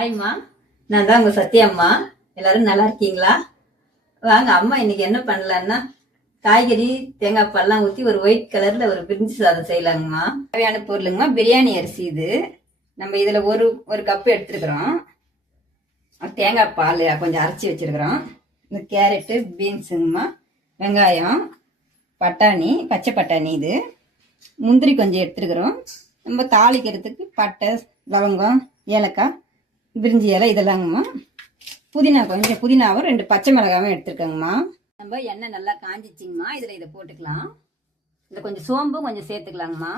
ஹாய்மா, நான் தான் உங்க சத்யாம்மா. எல்லாரும் நல்லா இருக்கீங்களா? வாங்க, அம்மா இன்னைக்கு என்ன பண்ணலான்னா காய்கறி தேங்காய் பால்லாம் ஊற்றி ஒரு ஒயிட் கலர்ல ஒரு பிரிஞ்சி சாதம் செய்யலாங்கம்மா. தேவையான பொருளுங்கம்மா, பிரியாணி அரிசி இது. நம்ம இதுல ஒரு ஒரு கப்பு எடுத்துருக்குறோம். தேங்காய் பால் கொஞ்சம் அரைச்சி வச்சிருக்கிறோம். இந்த கேரட்டு, பீன்ஸுங்கம்மா, வெங்காயம், பட்டாணி, பச்சை பட்டாணி, இது முந்திரி கொஞ்சம் எடுத்துருக்குறோம். நம்ம தாளிக்கிறதுக்கு பட்டை, லவங்கம், ஏலக்காய், பிரிஞ்சி இலை இதெல்லாங்கம்மா. புதினா கொஞ்சம், புதினாவும் 2 பச்சை மிளகாவும் எடுத்துருக்கோங்கம்மா. நம்ம எண்ணெய் நல்லா காஞ்சிச்சிங்கம்மா. இதில் இதை போட்டுக்கலாம். இதில் கொஞ்சம் சோம்பும் கொஞ்சம் சேர்த்துக்கலாங்கம்மா.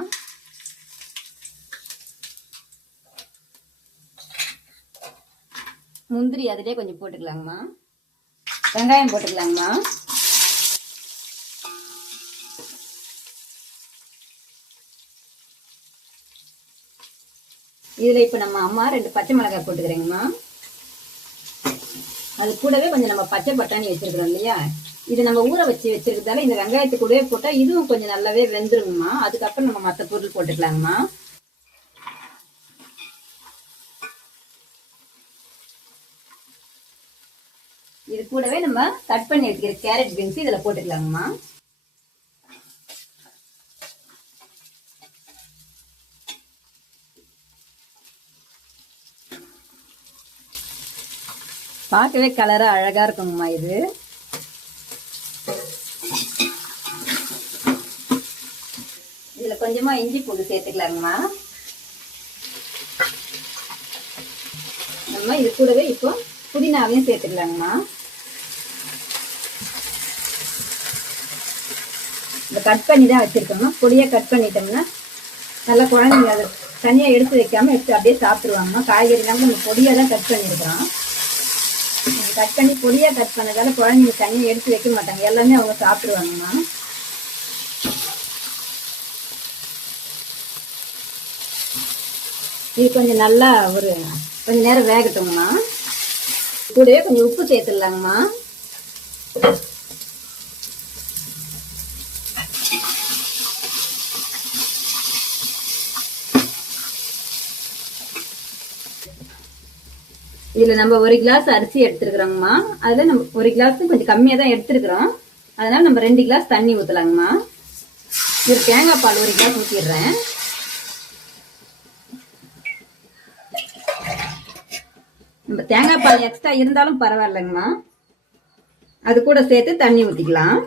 முந்திரி அதிலே கொஞ்சம் போட்டுக்கலாங்கம்மா. வெங்காயம் போட்டுக்கலாங்கம்மா. இதில் இப்போ நம்ம அம்மா 2 பச்சை மிளகாய் போட்டுக்கிறேங்கம்மா. அது கூடவே கொஞ்சம் நம்ம பச்சை பட்டாணி வச்சிருக்கிறோம் இல்லையா, இது நம்ம ஊற வச்சிருக்கிறதால இந்த வெங்காயத்து கூடவே போட்டால் இதுவும் கொஞ்சம் நல்லாவே வெந்துருங்கம்மா. அதுக்கப்புறம் நம்ம மற்ற பொருள் போட்டுக்கலாங்கம்மா. இது கூடவே நம்ம கட் பண்ணி வச்சுக்கிற கேரட், பீன்ஸ் இதில் போட்டுக்கலாங்கம்மா. பார்க்கவே கலரா அழகா இருக்குங்கம்மா. இது இதுல கொஞ்சமா இஞ்சி பூண்டு சேர்த்துக்கலாங்கம்மா. நம்ம இது கூடவே இப்போ புதினாவையும் சேர்த்துக்கலாங்கம்மா. இந்த கட் பண்ணி தான் வச்சிருக்கோம்மா. பொடியா கட் பண்ணிட்டோம்னா நல்லா குழந்தைங்க அதை தனியா எடுத்து வைக்காம எடுத்து அப்படியே சாப்பிடுவாங்கம்மா. காய்கறிலாம் நம்ம பொடியா தான் கட் பண்ணிருக்கிறோம். கட் பண்ணி பொடியா கட் பண்ணதால குழந்தைங்க தனியாக எடுத்து வைக்க மாட்டாங்க, எல்லாமே அவங்க சாப்பிடுவாங்கம்மா. இது கொஞ்சம் நல்லா கொஞ்சம் நேரம் வேகட்டுங்கம்மா. கூடவே கொஞ்சம் உப்பு சேர்த்துடலாங்கம்மா. இதுல நம்ம 1 கிளாஸ் அரிசி எடுத்துருக்குறோங்கம்மா. அதுல நம்ம 1 கிளாஸ் கொஞ்சம் கம்மியா தான் எடுத்துருக்குறோம். அதனால நம்ம 2 கிளாஸ் தண்ணி ஊத்தலாங்கம்மா. ஒரு தேங்காய் பால் 1 கிளாஸ் ஊத்திடுறேன். நம்ம தேங்காய் பால் எக்ஸ்ட்ரா இருந்தாலும் பரவாயில்லைங்கம்மா. அது கூட சேர்த்து தண்ணி ஊத்திக்கலாம்.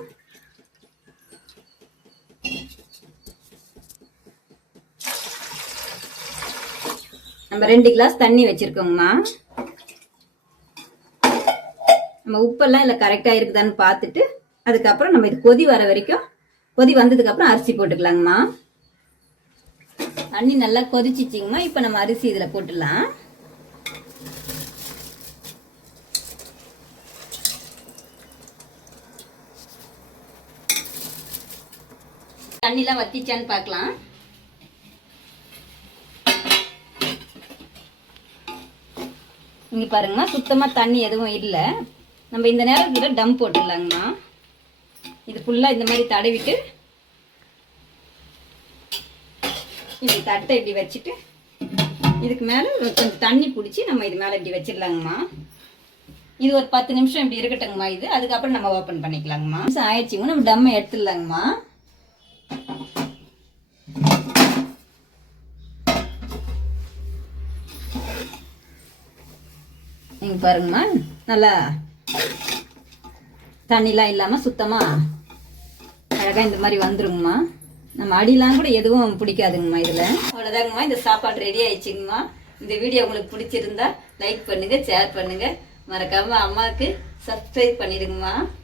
நம்ம 2 கிளாஸ் தண்ணி வச்சிருக்கோங்கம்மா. நம்ம உப்பெல்லாம் இல்லை கரெக்டாக இருக்குதான்னு பார்த்துட்டு அதுக்கப்புறம் நம்ம இது கொதி வர வரைக்கும், கொதி வந்ததுக்கு அப்புறம் அரிசி போட்டுக்கலாங்கம்மா. தண்ணி நல்லா கொதிச்சிச்சிங்கம்மா. இப்போ நம்ம அரிசி இதில் போட்டுடலாம். தண்ணிலாம் வத்திச்சான்னு பார்க்கலாம். இங்கே பாருங்கம்மா, சுத்தமாக தண்ணி எதுவும் இல்லை. நம்ம இந்த நேரத்தில் டம் போட்டுடலாங்கம்மா. இது ஃபுல்லாக இந்த மாதிரி தடவிட்டு இப்படி தட்டை இப்படி வச்சுட்டு இதுக்கு மேலே கொஞ்சம் தண்ணி பிடிச்சி நம்ம இது மேலே இப்படி வச்சிடலாங்கம்மா. இது ஒரு 10 நிமிஷம் இப்படி இருக்கட்டுங்கம்மா. இது அதுக்கப்புறம் நம்ம ஓப்பன் பண்ணிக்கலாங்கம்மா. ஆயிடுச்சுங்க, நம்ம டம்மை எடுத்துடலாங்கம்மா. நீங்கள் பாருங்கம்மா, நல்லா தண்ணிலாம் இல்லாமல் சுத்தமாக அழகாக இந்த மாதிரி வந்துருங்கம்மா. நம்ம அடிலாம் கூட எதுவும் பிடிக்காதுங்கம்மா. இதில் அவ்வளோதாங்கம்மா, இந்த சாப்பாடு ரெடி ஆயிடுச்சுங்கம்மா. இந்த வீடியோ உங்களுக்கு பிடிச்சிருந்தா லைக் பண்ணுங்கள், ஷேர் பண்ணுங்கள். மறக்காமல் அம்மாவுக்கு சப்ஸ்கிரைப் பண்ணிடுங்கம்மா.